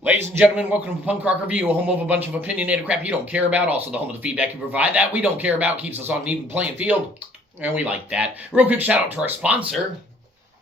Ladies and gentlemen, welcome to Punk Rock Review, home of a bunch of opinionated crap you don't care about, also the home of the feedback you provide that we don't care about, keeps us on an even playing field, and we like that. Real quick shout out to our sponsor.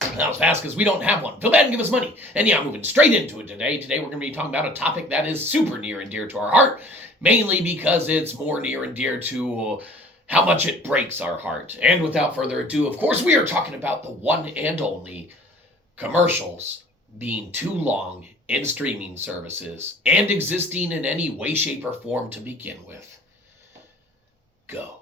That was fast because we don't have one. Feel bad and give us money. And yeah, moving straight into it today. Today we're going to be talking about a topic that is super near and dear to our heart, mainly because it's more near and dear to how much it breaks our heart. And without further ado, of course, we are talking about the one and only commercials being too long in streaming services and existing in any way, shape, or form to begin with. Go.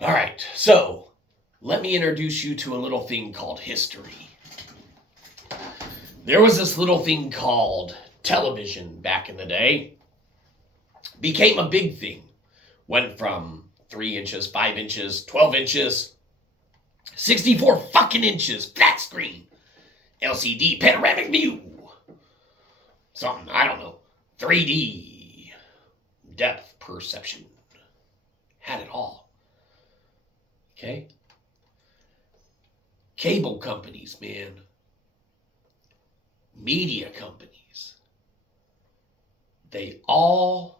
All right, so let me introduce you to a little thing called history. There was this little thing called television back in the day. Became a big thing. Went from 3 inches, 5 inches, 12 inches, 64 fucking inches, flat screen, LCD, panoramic view, something, I don't know, 3D, depth perception, had it all. Okay? Cable companies, man. Media companies. They all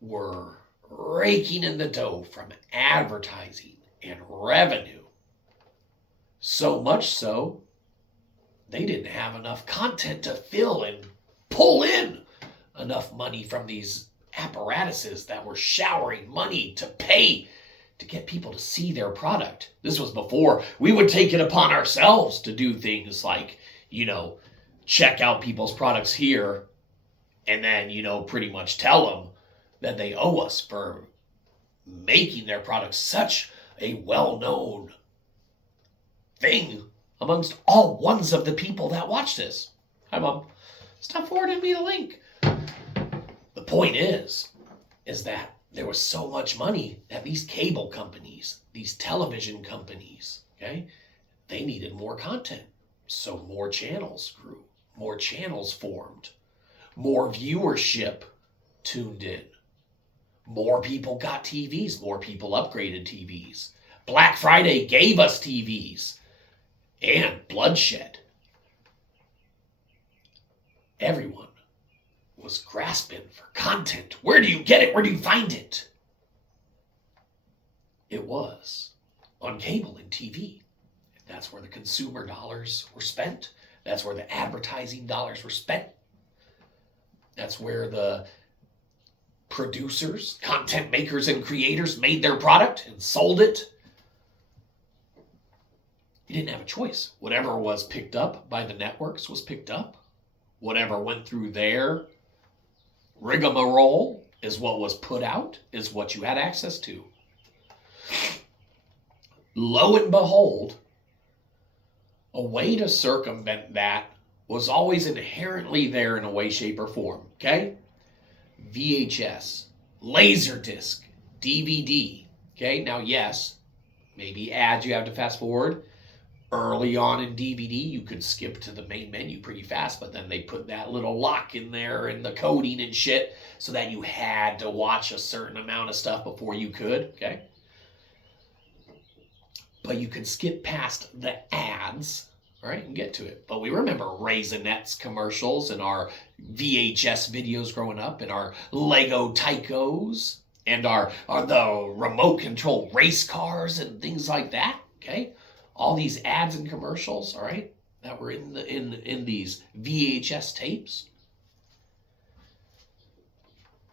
were raking in the dough from advertising and revenue. So much so, they didn't have enough content to fill and pull in enough money from these apparatuses that were showering money to pay to get people to see their product. This was before we would take it upon ourselves to do things like, check out people's products here and then, pretty much tell them that they owe us for making their products such a well-known thing amongst all ones of the people that watch this. Hi, Mom. Stop forwarding me the link. The point is that there was so much money that these cable companies, these television companies, okay, they needed more content. So more channels grew, more channels formed, more viewership tuned in. More people got TVs, more people upgraded TVs. Black Friday gave us TVs. And Bloodshed. Everyone was grasping for content. Where do you get it? Where do you find it? It was on cable and TV. That's where the consumer dollars were spent. That's where the advertising dollars were spent. That's where the producers, content makers, and creators made their product and sold it. You didn't have a choice. Whatever was picked up by the networks was picked up. Whatever went through their rigmarole is what was put out, is what you had access to. Lo and behold, a way to circumvent that was always inherently there in a way, shape, or form. Okay? VHS, Laserdisc, DVD. Okay? Now, yes, maybe ads you have to fast forward. Early on in DVD, you could skip to the main menu pretty fast, but then they put that little lock in there and the coding and shit so that you had to watch a certain amount of stuff before you could, okay? But you could skip past the ads, all right, and get to it. But we remember Raisinets commercials and our VHS videos growing up and our Lego Tycos and our the remote control race cars and things like that, okay? All these ads and commercials, all right, that were in these VHS tapes.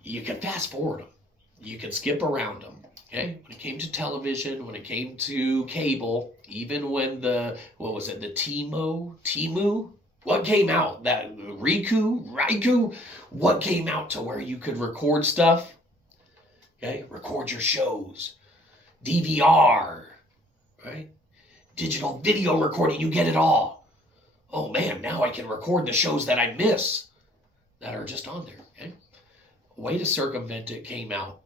You could fast forward them. You could skip around them. Okay, when it came to television, when it came to cable, even when the Timu, what came out? That Riku, what came out to where you could record stuff? Okay, record your shows, DVR, right? Digital video recording, you get it all. Oh man, now I can record the shows that I miss that are just on there. Okay? A way to circumvent it came out,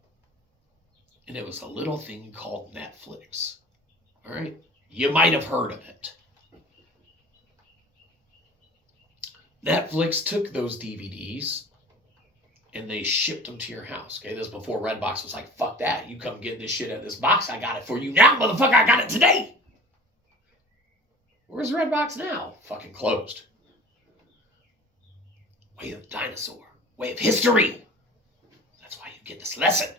and it was a little thing called Netflix. All right? You might have heard of it. Netflix took those DVDs and they shipped them to your house. Okay, this is before Redbox was like, fuck that. You come get this shit out of this box. I got it for you now, motherfucker. I got it today. Where's Redbox now? Fucking closed. Way of the dinosaur. Way of history. That's why you get this lesson.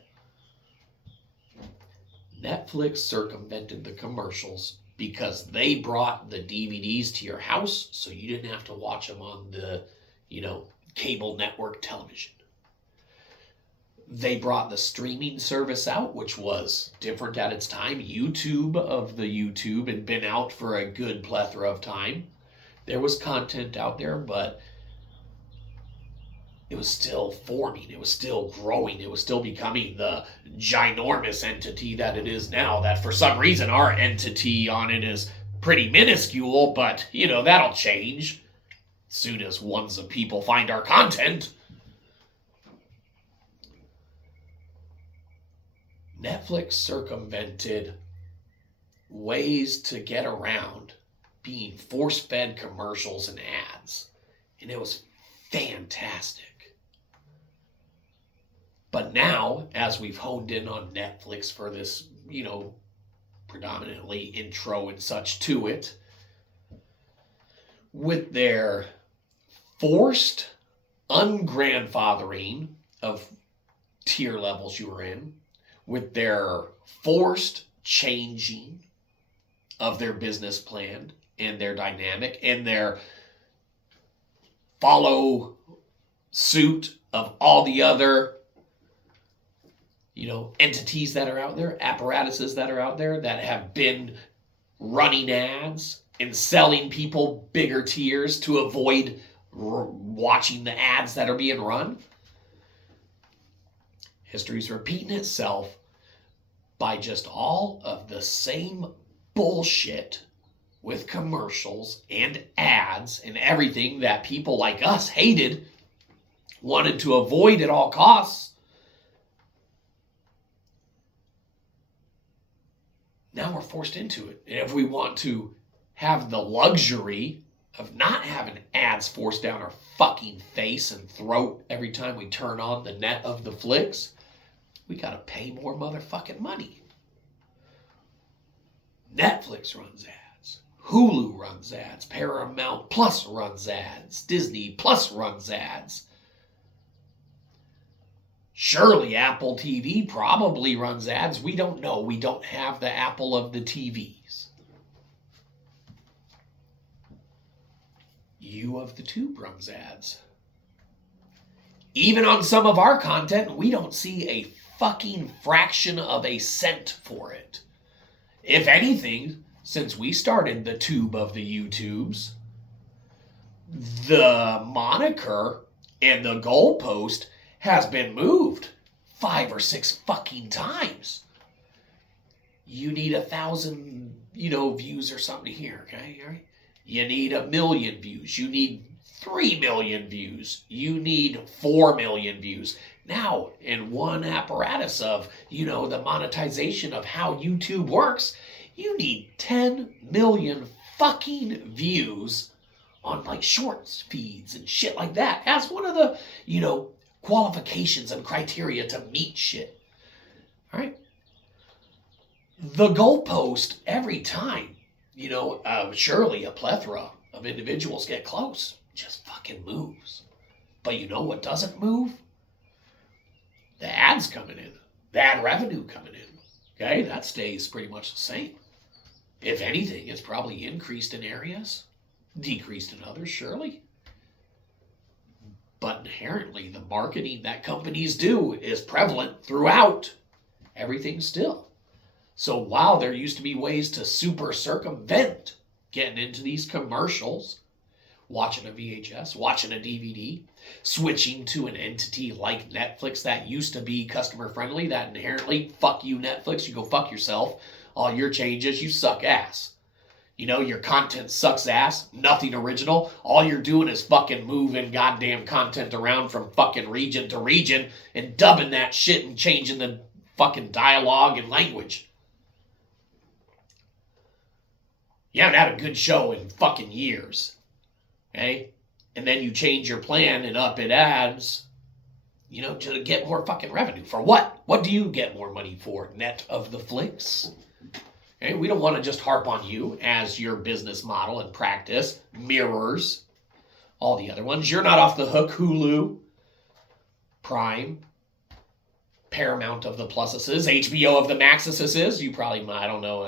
Netflix circumvented the commercials because they brought the DVDs to your house so you didn't have to watch them on the, cable network television. They brought the streaming service out, which was different at its time. YouTube of the YouTube had been out for a good plethora of time. There was content out there, but it was still forming. It was still growing. It was still becoming the ginormous entity that it is now, that for some reason our entity on it is pretty minuscule, but, that'll change as soon as ones of people find our content. Netflix circumvented ways to get around being force-fed commercials and ads, and it was fantastic. But now, as we've honed in on Netflix for this, predominantly intro and such to it, with their forced ungrandfathering of tier levels you were in, with their forced changing of their business plan and their dynamic and their follow suit of all the other, entities that are out there, apparatuses that are out there that have been running ads and selling people bigger tiers to avoid watching the ads that are being run. History's repeating itself by just all of the same bullshit with commercials and ads and everything that people like us hated, wanted to avoid at all costs. Now we're forced into it. And if we want to have the luxury of not having ads forced down our fucking face and throat every time we turn on the net of the flicks, we gotta pay more motherfucking money. Netflix runs ads. Hulu runs ads. Paramount Plus runs ads. Disney Plus runs ads. Surely Apple TV probably runs ads. We don't know. We don't have the Apple of the TVs. You of the Tube runs ads. Even on some of our content, we don't see a fucking fraction of a cent for it. If anything, since we started the Tube of the YouTubes, the moniker and the goalpost has been moved 5 or 6 fucking times. You need 1,000, views or something here, okay? All right? You need 1 million views. You need 3 million views. You need 4 million views. Now, in one apparatus of, the monetization of how YouTube works, you need 10 million fucking views on like shorts feeds and shit like that. As one of the, qualifications and criteria to meet shit. All right? The goalpost every time, surely a plethora of individuals get close, just fucking moves. But you know what doesn't move? The ads coming in, the ad revenue coming in. Okay, that stays pretty much the same. If anything, it's probably increased in areas, decreased in others, surely. But inherently, the marketing that companies do is prevalent throughout everything still. So while there used to be ways to super circumvent getting into these commercials, watching a VHS, watching a DVD, switching to an entity like Netflix that used to be customer friendly, that inherently, fuck you Netflix, you go fuck yourself. All your changes, you suck ass. Your content sucks ass, nothing original. All you're doing is fucking moving goddamn content around from fucking region to region and dubbing that shit and changing the fucking dialogue and language. You haven't had a good show in fucking years. Okay? And then you change your plan and up it adds, to get more fucking revenue. For what? What do you get more money for? Net of the flicks? Okay? We don't want to just harp on you as your business model and practice mirrors all the other ones. You're not off the hook. Hulu, Prime, Paramount of the pluses, HBO of the maxuses. You probably, I don't know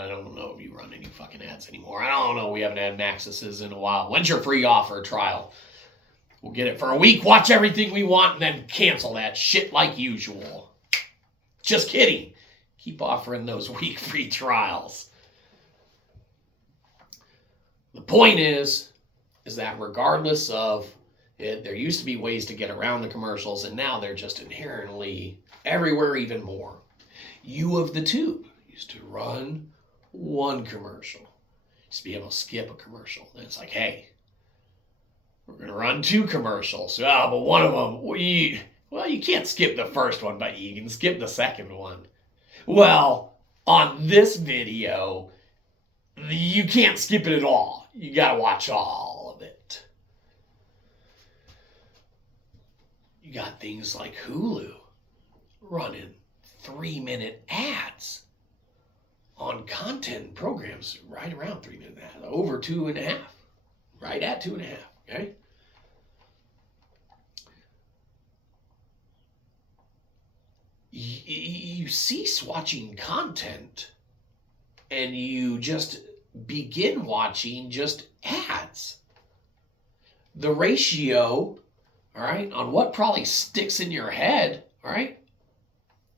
if you run any fucking ads anymore. I don't know. We haven't had maxuses in a while. When's your free offer trial? We'll get it for a week, watch everything we want, and then cancel that shit like usual. Just kidding. Keep offering those week free trials. The point is that regardless of it, there used to be ways to get around the commercials, and now they're just inherently everywhere even more. You of the Tube used to run one commercial. Used to be able to skip a commercial. Then it's like, hey, we're going to run 2 commercials. Oh, but one of them, you can't skip the first one, but you can skip the second one. Well, on this video, you can't skip it at all. You got to watch all of it. You got things like Hulu running 3-minute ads on content programs right around 3-minute ads, over 2.5, right at 2.5. Okay. You cease watching content and you just begin watching just ads. The ratio, all right, on what probably sticks in your head, all right,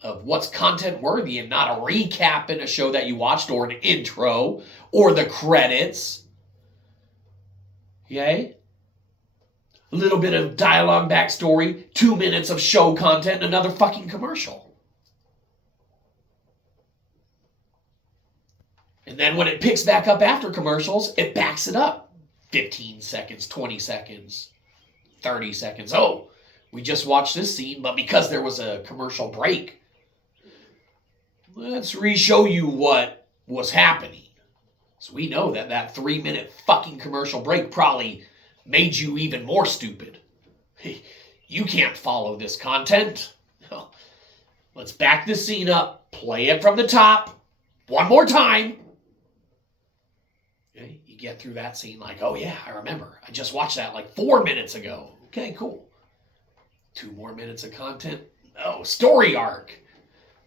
of what's content worthy and not a recap in a show that you watched or an intro or the credits. Okay? A little bit of dialogue backstory, 2 minutes of show content, another fucking commercial. And then when it picks back up after commercials, it backs it up. 15 seconds, 20 seconds, 30 seconds. Oh, we just watched this scene, but because there was a commercial break, let's re-show you what was happening. So we know that that 3-minute fucking commercial break probably made you even more stupid. You can't follow this content. No. Let's back this scene up, play it from the top, one more time. Okay, you get through that scene like, oh yeah, I remember. I just watched that like 4 minutes ago. Okay, cool. 2 more minutes of content. Oh, story arc.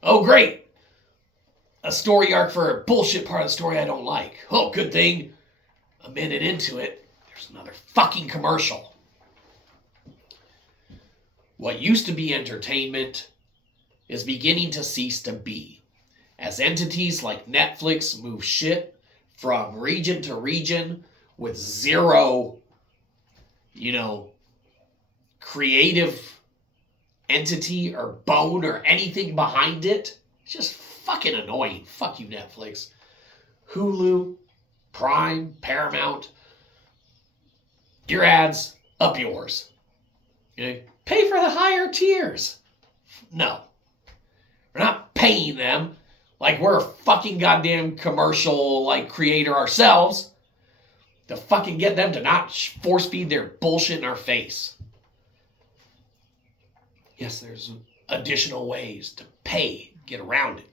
Oh, great. A story arc for a bullshit part of the story I don't like. Oh, good thing. A minute into it, there's another fucking commercial. What used to be entertainment is beginning to cease to be, as entities like Netflix move shit from region to region with zero, creative entity or bone or anything behind it. It's just fucking annoying. Fuck you, Netflix. Hulu, Prime, Paramount. Your ads, up yours. Okay? Pay for the higher tiers. No. We're not paying them like we're a fucking goddamn commercial creator ourselves to fucking get them to not force feed their bullshit in our face. Yes, there's additional ways to pay, get around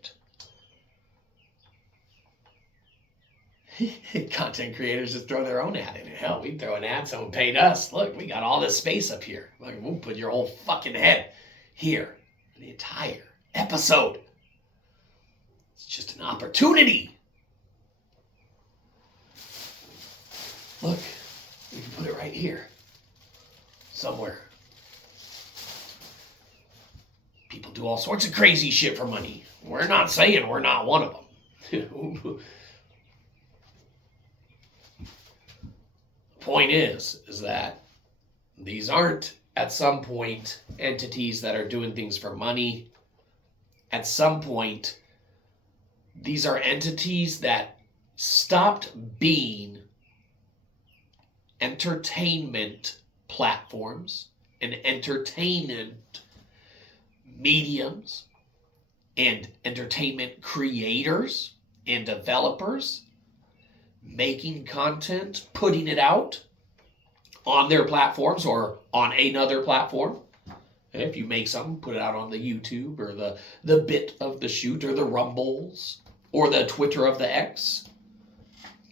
it. Content creators just throw their own ad in it. Hell, we throw an ad, someone paid us. Look, we got all this space up here. We'll put your whole fucking head here. The entire episode. It's just an opportunity. Look, we can put it right here. Somewhere. People do all sorts of crazy shit for money. We're not saying we're not one of them. Point is that these aren't at some point entities that are doing things for money. At some point, these are entities that stopped being entertainment platforms and entertainment mediums and entertainment creators and developers making content, putting it out on their platforms or on another platform. If you make something, put it out on the YouTube or the bit of the shoot or the Rumbles or the Twitter of the X,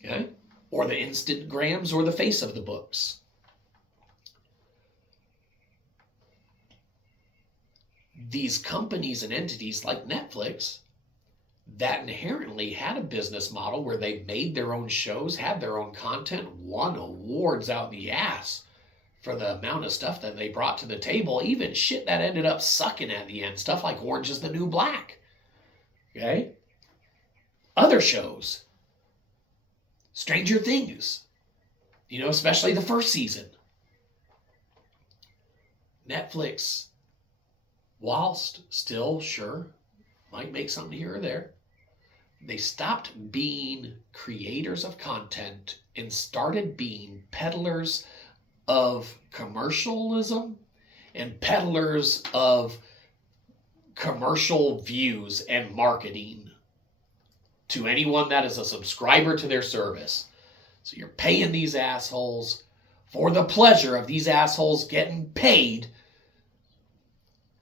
okay? Or the Instagrams or the face of the books. these companies and entities like Netflix that inherently had a business model where they made their own shows, had their own content, won awards out the ass for the amount of stuff that they brought to the table, even shit that ended up sucking at the end, stuff like Orange is the New Black. Okay? Other shows, Stranger Things, especially the first season. Netflix, whilst still, sure, might make something here or there, they stopped being creators of content and started being peddlers of commercialism and peddlers of commercial views and marketing to anyone that is a subscriber to their service. So you're paying these assholes for the pleasure of these assholes getting paid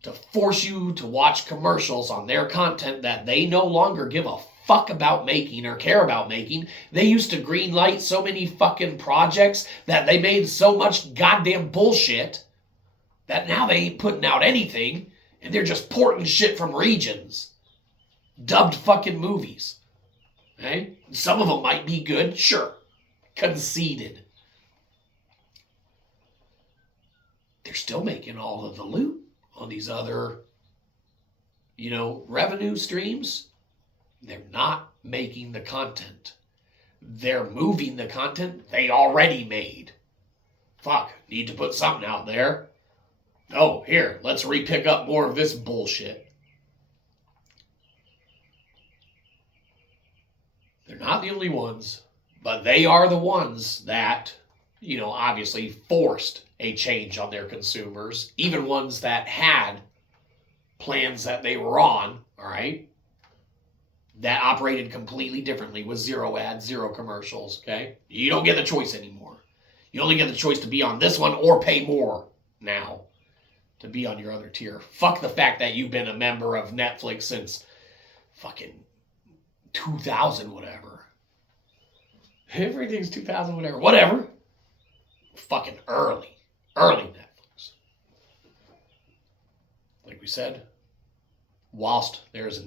to force you to watch commercials on their content that they no longer give a fuck about making or care about making. They used to greenlight so many fucking projects that they made so much goddamn bullshit that now they ain't putting out anything and they're just porting shit from regions. Dubbed fucking movies. Okay? Some of them might be good, sure. Conceded. They're still making all of the loot on these other, revenue streams. They're not making the content. They're moving the content they already made. Fuck, need to put something out there. Oh, here, let's re-pick up more of this bullshit. They're not the only ones, but they are the ones that, obviously forced a change on their consumers, even ones that had plans that they were on, all right, that operated completely differently with zero ads, zero commercials, okay? You don't get the choice anymore. You only get the choice to be on this one or pay more now to be on your other tier. Fuck the fact that you've been a member of Netflix since fucking 2000 whatever. Everything's 2000 whatever. Whatever. Fucking early Netflix. Like we said, whilst there's a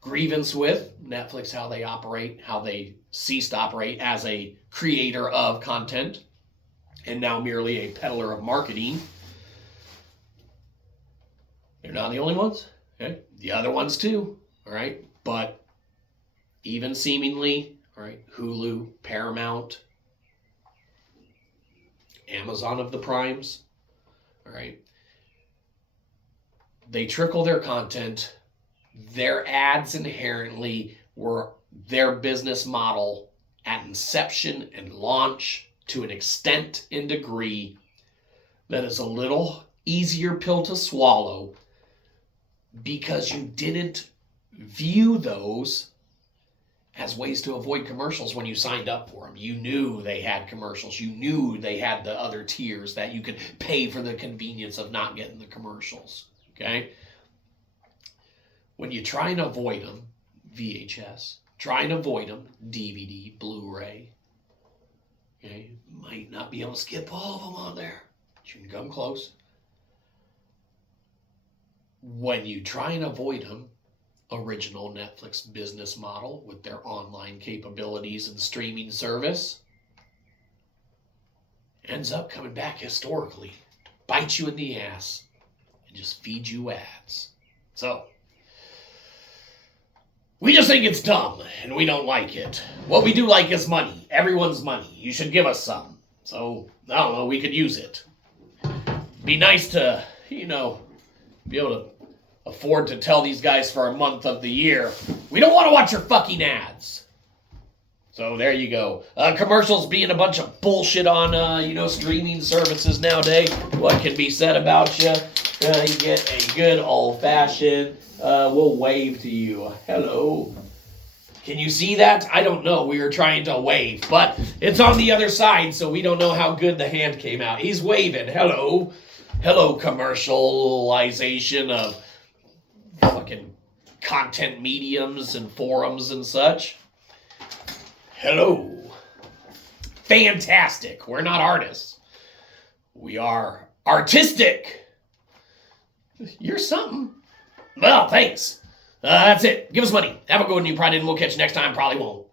grievance with Netflix, how they operate, how they ceased to operate as a creator of content and now merely a peddler of marketing, they're not the only ones. Okay? The other ones too. All right? But even seemingly, all right, Hulu, Paramount, Amazon of the Primes, all right, they trickle their content. Their ads inherently were their business model at inception and launch to an extent and degree that is a little easier pill to swallow because you didn't view those as ways to avoid commercials when you signed up for them. You knew they had commercials. You knew they had the other tiers that you could pay for the convenience of not getting the commercials. Okay? When you try and avoid them, VHS, try and avoid them, DVD, Blu-ray, okay? Might not be able to skip all of them on there, but you can come close. When you try and avoid them, original Netflix business model with their online capabilities and streaming service ends up coming back historically, bite you in the ass, and just feed you ads. So, we just think it's dumb, and we don't like it. What we do like is money. Everyone's money. You should give us some. So, I don't know, we could use it. Be nice to, be able to afford to tell these guys for a month of the year, we don't want to watch your fucking ads. So there you go. Commercials being a bunch of bullshit on, streaming services nowadays. What can be said about you? You get a good old-fashioned, we'll wave to you. Hello. Can you see that? I don't know. We were trying to wave, but it's on the other side, so we don't know how good the hand came out. He's waving. Hello. Hello, commercialization of fucking content mediums and forums and such. Hello. Fantastic. We're not artists. We are artistic. You're something. Well, thanks. That's it. Give us money. Have a good one, you probably didn't. We'll catch you next time. Probably won't.